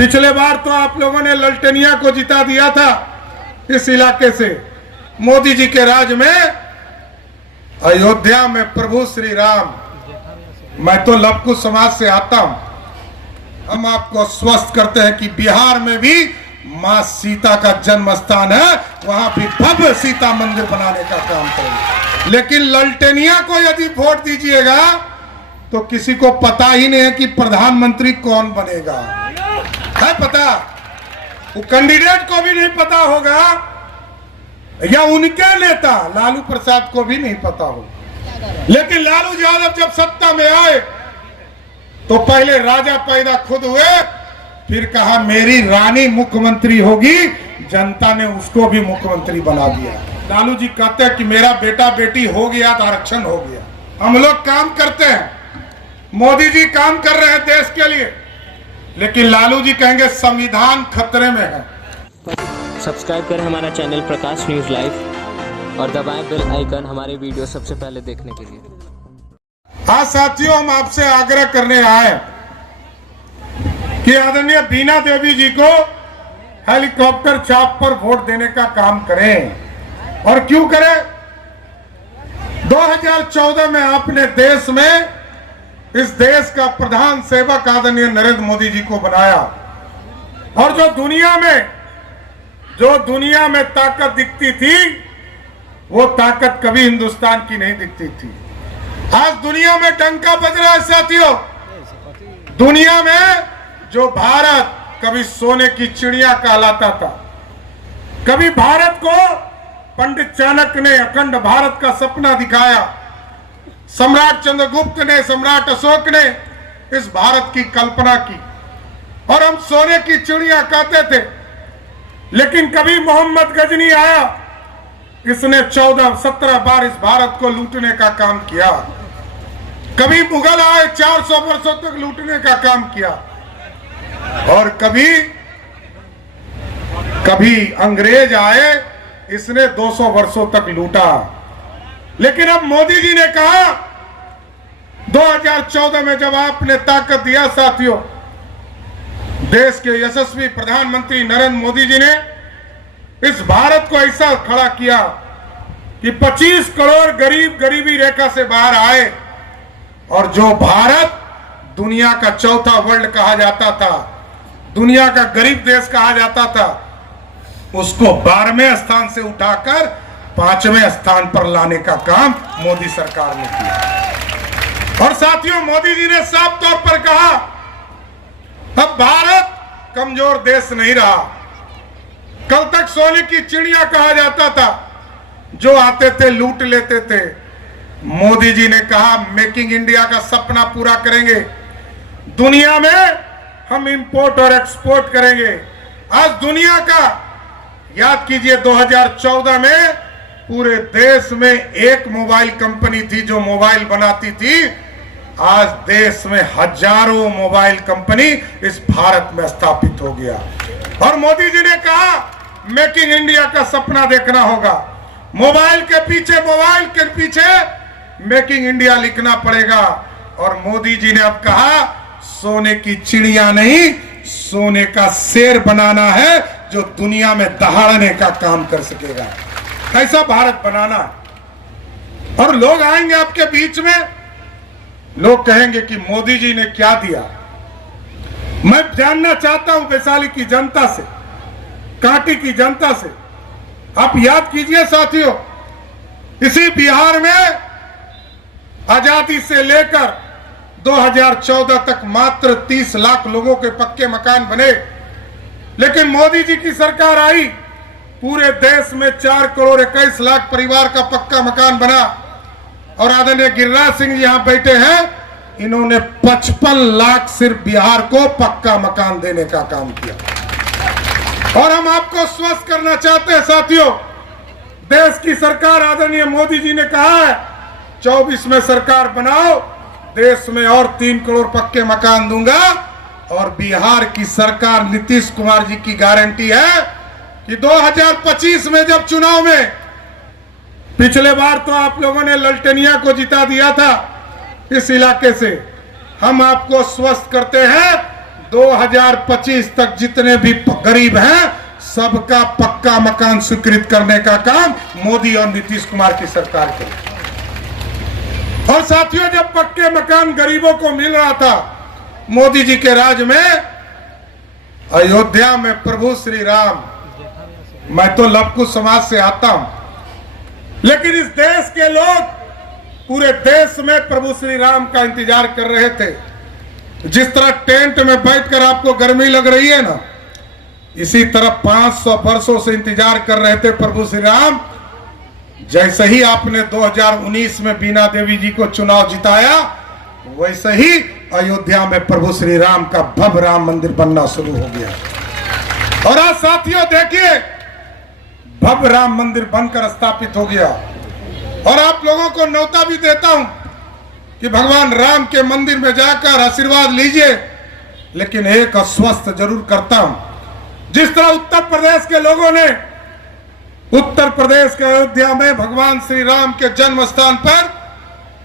पिछले बार तो आप लोगों ने ललटेनिया को जिता दिया था इस इलाके से। मोदी जी के राज में अयोध्या में प्रभु श्री राम, मैं तो लवकुश समाज से आता हूं, हम आपको स्वस्थ करते हैं कि बिहार में भी मां सीता का जन्म स्थान है, वहां भी भव्य सीता मंदिर बनाने का काम करेंगे। लेकिन ललटेनिया को यदि वोट दीजिएगा तो किसी को पता ही नहीं है कि प्रधानमंत्री कौन बनेगा। है पता? वो कैंडिडेट को भी नहीं पता होगा, या उनके नेता लालू प्रसाद को भी नहीं पता होगा। लेकिन लालू यादव जब सत्ता में आए तो पहले राजा पैदा खुद हुए, फिर कहा मेरी रानी मुख्यमंत्री होगी, जनता ने उसको भी मुख्यमंत्री बना दिया। लालू जी कहते हैं कि मेरा बेटा बेटी हो गया तो आरक्षण हो गया। हम लोग काम करते हैं, मोदी जी काम कर रहे हैं देश के लिए, लेकिन लालू जी कहेंगे संविधान खतरे में है। सब्सक्राइब करें हमारा चैनल प्रकाश न्यूज लाइव और दबाएं बेल आइकन हमारे वीडियो सबसे पहले देखने के लिए। हाँ साथियों, हम आपसे आग्रह करने आए कि आदरणीय बीना देवी जी को हेलीकॉप्टर चाप पर वोट देने का काम करें। और क्यों करें? 2014 में आपने देश में इस देश का प्रधान सेवक आदरणीय नरेंद्र मोदी जी को बनाया, और जो दुनिया में ताकत दिखती थी वो ताकत कभी हिंदुस्तान की नहीं दिखती थी। आज दुनिया में डंका बज रहा है साथियों। दुनिया में जो भारत कभी सोने की चिड़िया कहलाता था, कभी भारत को पंडित चाणक्य ने अखंड भारत का सपना दिखाया, सम्राट चंद्रगुप्त ने, सम्राट अशोक ने इस भारत की कल्पना की और हम सोने की चिड़िया कहते थे। लेकिन कभी मोहम्मद गजनी आया, इसने 14-17 बार इस भारत को लूटने का काम किया। कभी मुगल आए, 400 वर्षों तक लूटने का काम किया, और कभी अंग्रेज आए, इसने 200 वर्षों तक लूटा। लेकिन अब मोदी जी ने कहा 2014 में जब आपने ताकत दिया साथियों, देश के यशस्वी प्रधानमंत्री नरेंद्र मोदी जी ने इस भारत को ऐसा खड़ा किया कि 25 करोड़ गरीब गरीबी रेखा से बाहर आए, और जो भारत दुनिया का चौथा वर्ल्ड कहा जाता था, दुनिया का गरीब देश कहा जाता था, उसको 12वें स्थान से उठाकर 5वें स्थान पर लाने का काम मोदी सरकार ने किया। और साथियों, मोदी जी ने साफ तौर पर कहा अब भारत कमजोर देश नहीं रहा। कल तक सोने की चिड़िया कहा जाता था, जो आते थे लूट लेते थे। मोदी जी ने कहा मेकिंग इंडिया का सपना पूरा करेंगे, दुनिया में हम इंपोर्ट और एक्सपोर्ट करेंगे। आज दुनिया का याद कीजिए, 2014 में पूरे देश में एक मोबाइल कंपनी थी जो मोबाइल बनाती थी, आज देश में हजारों मोबाइल कंपनी इस भारत में स्थापित हो गया। और मोदी जी ने कहा मेकिंग इंडिया का सपना देखना होगा, मोबाइल के पीछे मेकिंग इंडिया लिखना पड़ेगा। और मोदी जी ने अब कहा सोने की चिड़िया नहीं, सोने का शेर बनाना है जो दुनिया में दहाड़ने का काम कर सकेगा। ऐसा भारत बनाना। और लोग आएंगे आपके बीच में, लोग कहेंगे कि मोदी जी ने क्या दिया। मैं जानना चाहता हूं वैशाली की जनता से, कांटी की जनता से। आप याद कीजिए साथियों, इसी बिहार में आजादी से लेकर 2014 तक मात्र 30 लाख लोगों के पक्के मकान बने। लेकिन मोदी जी की सरकार आई, पूरे देश में 4 करोड़ 21 लाख परिवार का पक्का मकान बना। और आदरणीय गिरिराज सिंह जी यहां बैठे हैं, इन्होंने 55 लाख सिर्फ बिहार को पक्का मकान देने का काम किया। और हम आपको स्वस्थ करना चाहते हैं साथियों, देश की सरकार आदरणीय मोदी जी ने कहा है 24 में सरकार बनाओ, देश में और 3 करोड़ पक्के मकान दूंगा। और बिहार की सरकार नीतीश कुमार जी की गारंटी है कि 2025 में जब चुनाव में, पिछले बार तो आप लोगों ने ललटेनिया को जिता दिया था इस इलाके से, हम आपको स्वस्थ करते हैं 2025 तक जितने भी गरीब हैं सबका पक्का मकान स्वीकृत करने का काम मोदी और नीतीश कुमार की सरकार करेगी। और साथियों, जब पक्के मकान गरीबों को मिल रहा था मोदी जी के राज में, अयोध्या में प्रभु श्री राम, मैं तो लवकुश समाज से आता हूं, लेकिन इस देश के लोग पूरे देश में प्रभु श्री राम का इंतजार कर रहे थे। जिस तरह टेंट में बैठकर आपको गर्मी लग रही है ना, इसी तरह 500 वर्षों से इंतजार कर रहे थे प्रभु श्री राम। जैसे ही आपने 2019 में बीना देवी जी को चुनाव जिताया, वैसे ही अयोध्या में प्रभु श्री राम का भव्य राम मंदिर बनना शुरू हो गया। और आज साथियों देखिए, भव्य राम मंदिर बनकर स्थापित हो गया। और आप लोगों को न्योता भी देता हूं कि भगवान राम के मंदिर में जाकर आशीर्वाद लीजिए, लेकिन एक आश्वस्त जरूर करता हूं, जिस तरह उत्तर प्रदेश के लोगों ने उत्तर प्रदेश के अयोध्या में भगवान श्री राम के जन्म स्थान पर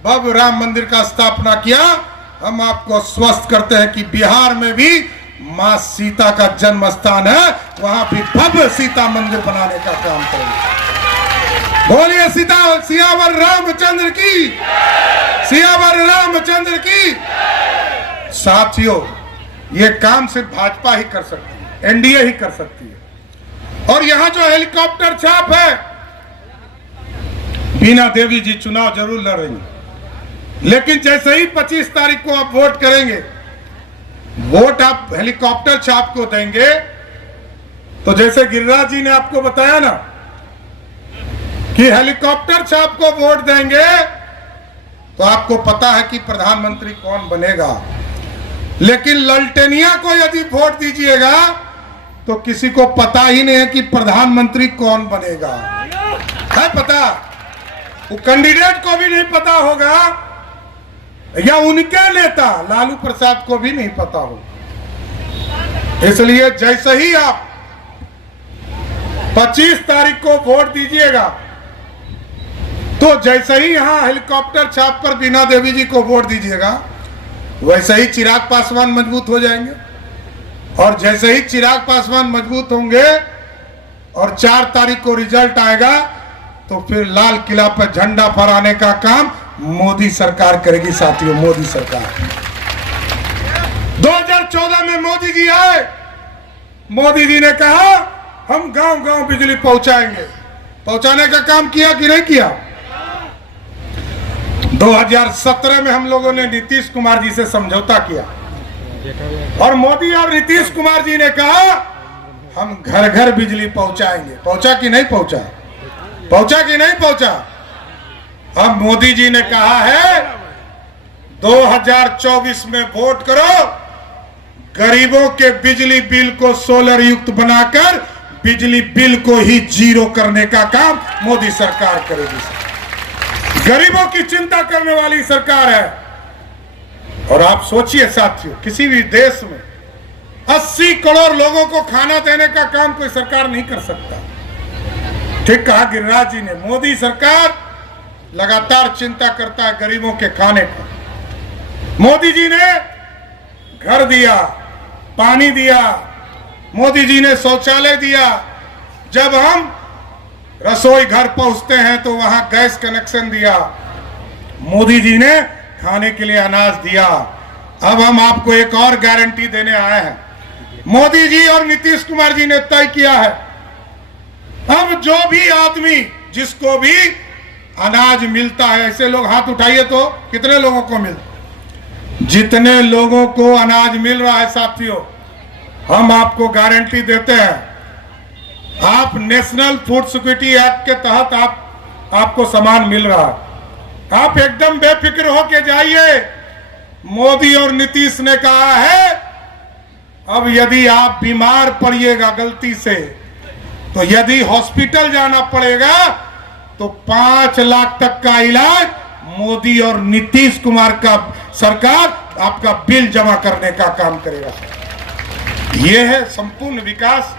भव्य राम मंदिर का स्थापना किया, हम आपको आश्वस्त करते हैं कि बिहार में भी मां सीता का जन्म स्थान है, वहां भी भव्य सीता मंदिर बनाने का काम करेंगे। बोलिए सियावर रामचंद्र की, सियावर रामचंद्र की। साथियों, ये काम सिर्फ भाजपा ही कर सकती है, एनडीए ही कर सकती है। और यहां जो हेलीकॉप्टर छाप है, बीना देवी जी चुनाव जरूर लड़ेंगे, लेकिन जैसे ही 25 तारीख को आप वोट करेंगे, वोट आप हेलीकॉप्टर छाप को देंगे, तो जैसे गिरिराज जी ने आपको बताया ना कि हेलीकॉप्टर छाप को वोट देंगे तो आपको पता है कि प्रधानमंत्री कौन बनेगा, लेकिन ललटेनिया को यदि वोट दीजिएगा तो किसी को पता ही नहीं है कि प्रधानमंत्री कौन बनेगा। है पता? वो कैंडिडेट को भी नहीं पता होगा, या उनके नेता लालू प्रसाद को भी नहीं पता होगा। इसलिए जैसे ही आप 25 तारीख को वोट दीजिएगा, तो जैसे ही यहां हेलीकॉप्टर छाप पर बीना देवी जी को वोट दीजिएगा, वैसे ही चिराग पासवान मजबूत हो जाएंगे। और जैसे ही चिराग पासवान मजबूत होंगे और 4 तारीख को रिजल्ट आएगा, तो फिर लाल किला पर झंडा फहराने का काम मोदी सरकार करेगी। साथियों, मोदी सरकार 2014 में मोदी जी आए, मोदी जी ने कहा हम गांव गांव बिजली पहुंचाएंगे। पहुंचाने का काम किया कि नहीं किया? 2017 में हम लोगों ने नीतीश कुमार जी से समझौता किया और मोदी और नीतीश कुमार जी ने कहा हम घर घर बिजली पहुंचाएंगे। पहुंचा कि नहीं पहुंचा? पहुंचा कि नहीं पहुंचा? अब मोदी जी ने कहा है 2024 में वोट करो, गरीबों के बिजली बिल को सोलर युक्त बनाकर बिजली बिल को ही जीरो करने का काम मोदी सरकार करेगी। गरीबों की चिंता करने वाली सरकार है। और आप सोचिए साथियों, किसी भी देश में 80 करोड़ लोगों को खाना देने का काम कोई सरकार नहीं कर सकता। ठीक कहा गिरिराज जी ने, मोदी सरकार लगातार चिंता करता है गरीबों के खाने का। मोदी जी ने घर दिया, पानी दिया, मोदी जी ने शौचालय दिया। जब हम रसोई घर पहुंचते हैं तो वहां गैस कनेक्शन दिया। मोदी जी ने खाने के लिए अनाज दिया। अब हम आपको एक और गारंटी देने आए हैं। मोदी जी और नीतीश कुमार जी ने तय किया है, अब जो भी आदमी जिसको भी अनाज मिलता है, ऐसे लोग हाथ उठाइए तो कितने लोगों को मिलता? जितने लोगों को अनाज मिल रहा है साथियों, हम आपको गारंटी देते हैं, आप नेशनल फूड सिक्योरिटी एक्ट के तहत आपको सामान मिल रहा है। आप एकदम बेफिक्र होके जाइए। मोदी और नीतीश ने कहा है अब यदि आप बीमार पड़िएगा गलती से, तो यदि हॉस्पिटल जाना पड़ेगा तो 5 लाख तक का इलाज मोदी और नीतीश कुमार का सरकार आपका बिल जमा करने का काम करेगा। यह है संपूर्ण विकास,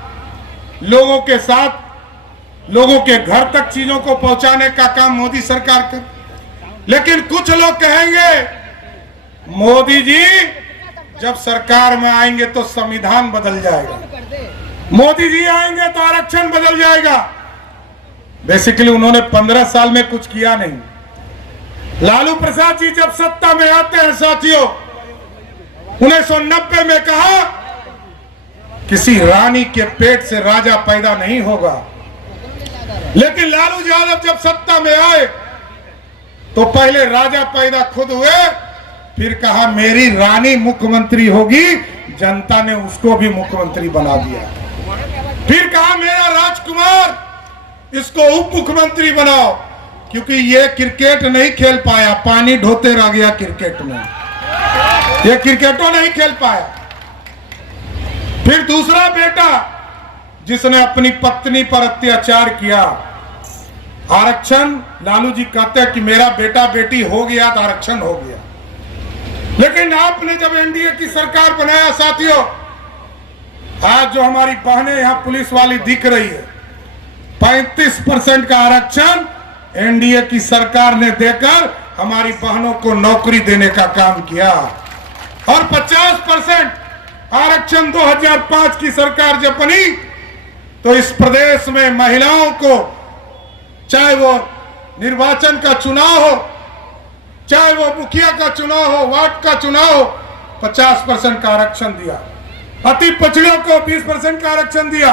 लोगों के साथ, लोगों के घर तक चीजों को पहुंचाने का काम मोदी सरकार कर। लेकिन कुछ लोग कहेंगे मोदी जी जब सरकार में आएंगे तो संविधान बदल जाएगा, मोदी जी आएंगे तो आरक्षण बदल जाएगा। बेसिकली उन्होंने 15 साल में कुछ किया नहीं। लालू प्रसाद जी जब सत्ता में आते हैं साथियों, 1990 में कहा किसी रानी के पेट से राजा पैदा नहीं होगा, लेकिन लालू यादव जब सत्ता में आए तो पहले राजा पैदा खुद हुए, फिर कहा मेरी रानी मुख्यमंत्री होगी, जनता ने उसको भी मुख्यमंत्री बना दिया। फिर कहा मेरा राजकुमार, इसको उप मुख्यमंत्री बनाओ, क्योंकि ये क्रिकेट नहीं खेल पाया, पानी ढोते रह गया क्रिकेट में, ये क्रिकेटों नहीं खेल पाया। फिर दूसरा बेटा जिसने अपनी पत्नी पर अत्याचार किया, आरक्षण, लालू जी कहते हैं कि मेरा बेटा बेटी हो गया तो आरक्षण हो गया। लेकिन आपने जब एनडीए की सरकार बनाया साथियों, आज जो हमारी बहनें यहां पुलिस वाली दिख रही है, 35% का आरक्षण एनडीए की सरकार ने देकर हमारी बहनों को नौकरी देने का काम किया। और 50% आरक्षण 2005 की सरकार जब बनी तो इस प्रदेश में महिलाओं को, चाहे वो निर्वाचन का चुनाव हो, चाहे वो मुखिया का चुनाव हो, वार्ड का चुनाव हो, 50% का आरक्षण दिया। अति पिछड़ों को 20% का आरक्षण दिया।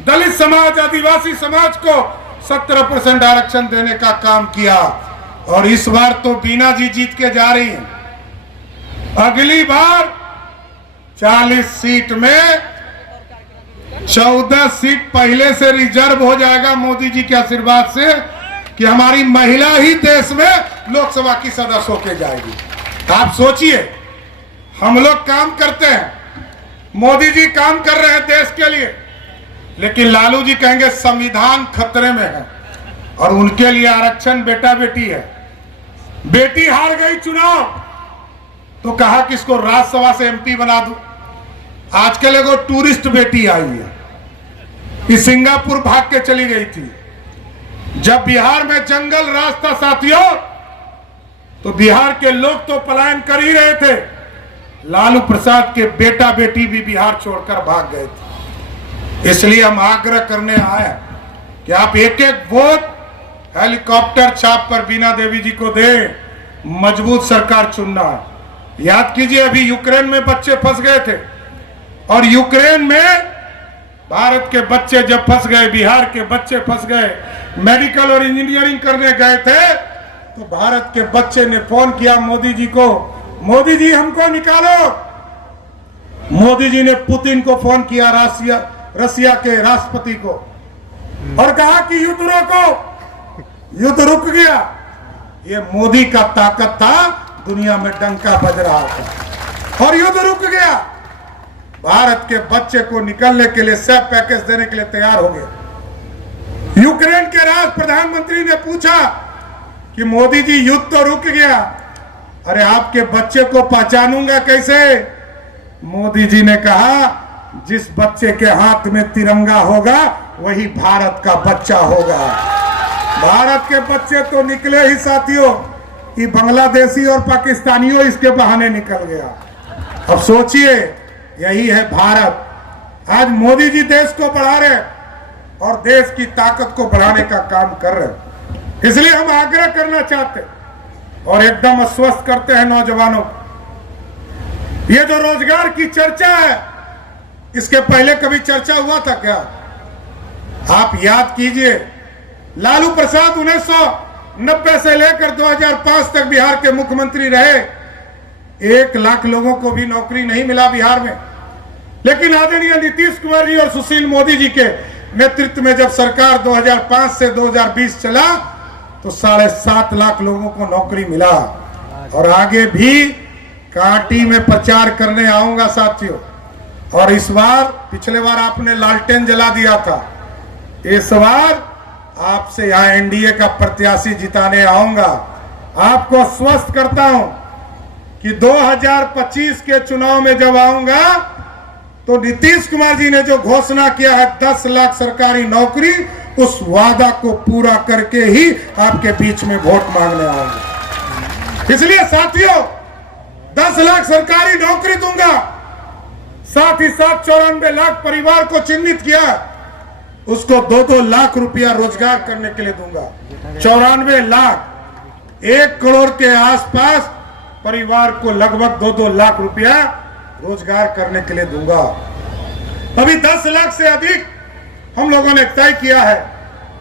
दलित समाज, आदिवासी समाज को 17% आरक्षण देने का काम किया। और इस बार तो बीना जी जीत के जा रही हैं। अगली बार 40 सीट में 14 सीट पहले से रिजर्व हो जाएगा मोदी जी के आशीर्वाद से, कि हमारी महिला ही देश में लोकसभा की सदस्य होके जाएगी। आप सोचिए, हम लोग काम करते हैं, मोदी जी काम कर रहे हैं देश के लिए, लेकिन लालू जी कहेंगे संविधान खतरे में है और उनके लिए आरक्षण बेटा बेटी है। बेटी हार गई चुनाव तो कहा कि इसको राज्यसभा से एमपी बना दूं। आजकल एगो टूरिस्ट बेटी आई है, कि सिंगापुर भाग के चली गई थी। जब बिहार में जंगल राज था साथियों, तो बिहार के लोग तो पलायन कर ही रहे थे, लालू प्रसाद के बेटा बेटी भी बिहार छोड़कर भाग गए थे। इसलिए हम आग्रह करने आए कि आप एक एक वोट हेलीकॉप्टर छाप पर बीना देवी जी को दे। मजबूत सरकार चुनना है। याद कीजिए, अभी यूक्रेन में बच्चे फंस गए थे, और यूक्रेन में भारत के बच्चे जब फंस गए, बिहार के बच्चे फंस गए, मेडिकल और इंजीनियरिंग करने गए थे, तो भारत के बच्चे ने फोन किया मोदी जी को, मोदी जी हमको निकालो। मोदी जी ने पुतिन को फोन किया, रसिया के राष्ट्रपति को, और कहा कि युद्ध रोको। युद्ध रुक गया। ये मोदी का ताकत था, दुनिया में डंका बज रहा था और युद्ध रुक गया। भारत के बच्चे को निकलने के लिए सब पैकेज देने के लिए तैयार हो गए। यूक्रेन के राष्ट्र प्रधानमंत्री ने पूछा कि मोदी जी युद्ध तो रुक गया, अरे आपके बच्चे को पहचानूंगा कैसे? मोदी जी ने कहा जिस बच्चे के हाथ में तिरंगा होगा वही भारत का बच्चा होगा। भारत के बच्चे तो निकले ही साथियों, कि बांग्लादेशी और पाकिस्तानियों इसके बहाने निकल गया। अब सोचिए, यही है भारत। आज मोदी जी देश को बढ़ा रहे और देश की ताकत को बढ़ाने का काम कर रहे। इसलिए हम आग्रह करना चाहते और एकदम आश्वस्त करते हैं नौजवानों, ये जो रोजगार की चर्चा है, इसके पहले कभी चर्चा हुआ था क्या? आप याद कीजिए, लालू प्रसाद 1990 से लेकर 2005 तक बिहार के मुख्यमंत्री रहे। 1 लाख लोगों को भी नौकरी नहीं मिला बिहार में। लेकिन आदरणीय नीतीश कुमार जी और सुशील मोदी जी के नेतृत्व में जब सरकार 2005 से 2020 चला तो 7.5 लाख लोगों को नौकरी मिला। और आगे भी कांटी में प्रचार करने आऊंगा साथियों। और इस बार, पिछले बार आपने लालटेन जला दिया था, इस बार आपसे यहां एनडीए का प्रत्याशी जिताने आऊंगा। आपको आश्वस्त करता हूं कि 2025 के चुनाव में जब आऊंगा तो नीतीश कुमार जी ने जो घोषणा किया है 10 लाख सरकारी नौकरी, उस वादा को पूरा करके ही आपके बीच में वोट मांगने आऊंगा। इसलिए साथियों, 10 लाख सरकारी नौकरी दूंगा, साथ ही साथ 94 लाख परिवार को चिन्हित किया, उसको 2-2 लाख रुपया रोजगार करने के लिए दूंगा। 94 लाख, 1 करोड़ के आसपास परिवार को लगभग 2-2 लाख रुपया रोजगार करने के लिए दूंगा। अभी 10 लाख से अधिक हम लोगों ने तय किया है।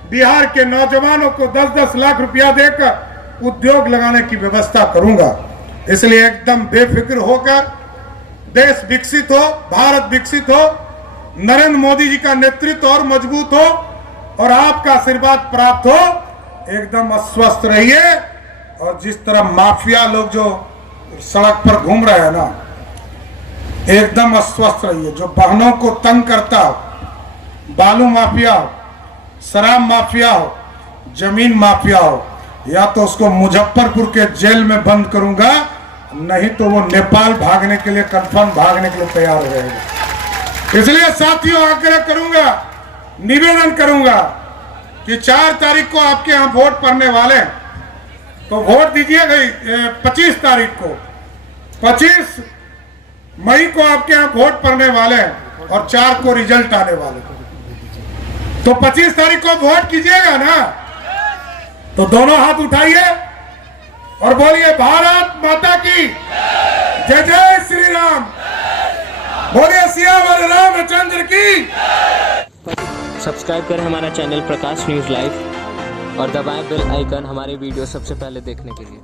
बिहार के नौजवानों को 10-10 लाख रुपया देकर उद्योग लगाने की व्यवस्था करूंगा। इसलिए एकदम बेफिक्र होकर देश विकसित हो, भारत विकसित हो, नरेंद्र मोदी जी का नेतृत्व और मजबूत हो और आपका आशीर्वाद प्राप्त हो, एकदम अस्वस्थ रहिए। और जिस तरह माफिया लोग जो सड़क पर घूम रहे हैं ना, एकदम अस्वस्थ रहिए। जो बहनों को तंग करता हो, बालू माफिया हो, शराब माफिया हो, जमीन माफिया हो, या तो उसको मुजफ्फरपुर के जेल में बंद करूंगा, नहीं तो वो नेपाल भागने के लिए, कंफर्म भागने के लिए तैयार हो रहेगा। इसलिए साथियों आग्रह करूंगा, निवेदन करूंगा कि 4 तारीख को आपके यहां वोट पड़ने वाले हैं, तो वोट दीजिएगा। 25 तारीख को, 25 मई को आपके यहां वोट पड़ने वाले हैं और 4 को रिजल्ट आने वाले। तो 25 तारीख को वोट कीजिएगा ना, तो दोनों हाथ उठाइए और बोलिए भारत माता की जय, जय श्री राम, बोलिए सियावर रामचंद्र की। सब्सक्राइब करें हमारा चैनल प्रकाश न्यूज़ लाइव और दबाएं बेल आइकन हमारे वीडियो सबसे पहले देखने के लिए।